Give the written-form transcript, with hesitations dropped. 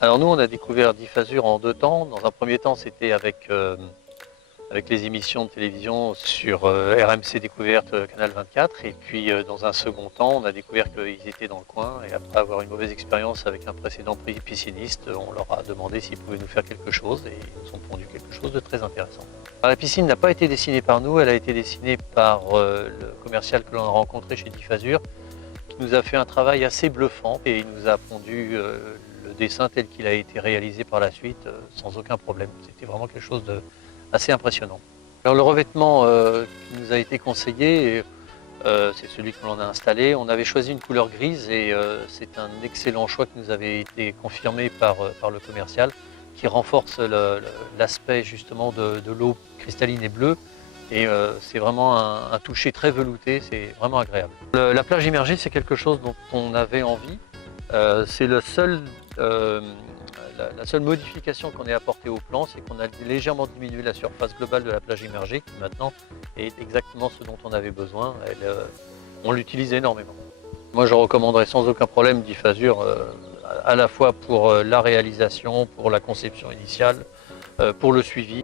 Alors nous, on a découvert Diffasur en deux temps. Dans un premier temps, c'était avec les émissions de télévision sur RMC Découverte, Canal 24. Et puis dans un second temps, on a découvert qu'ils étaient dans le coin. Et après avoir une mauvaise expérience avec un précédent pisciniste, on leur a demandé s'ils pouvaient nous faire quelque chose. Et ils nous ont pondu quelque chose de très intéressant. Alors, la piscine n'a pas été dessinée par nous, elle a été dessinée par le commercial que l'on a rencontré chez Diffasur, qui nous a fait un travail assez bluffant et il nous a pondu le dessin tel qu'il a été réalisé par la suite sans aucun problème. C'était vraiment quelque chose d'assez impressionnant. Alors le revêtement qui nous a été conseillé, c'est celui que l'on a installé. On avait choisi une couleur grise et c'est un excellent choix qui nous avait été confirmé par le commercial, qui renforce l'aspect justement de l'eau cristalline et bleue. Et c'est vraiment un toucher très velouté, c'est vraiment agréable. La plage immergée, c'est quelque chose dont on avait envie. C'est la seule modification qu'on ait apportée au plan, c'est qu'on a légèrement diminué la surface globale de la plage immergée, qui maintenant est exactement ce dont on avait besoin. On l'utilise énormément. Moi, je recommanderais sans aucun problème Diffasur, à la fois pour la réalisation, pour la conception initiale, pour le suivi.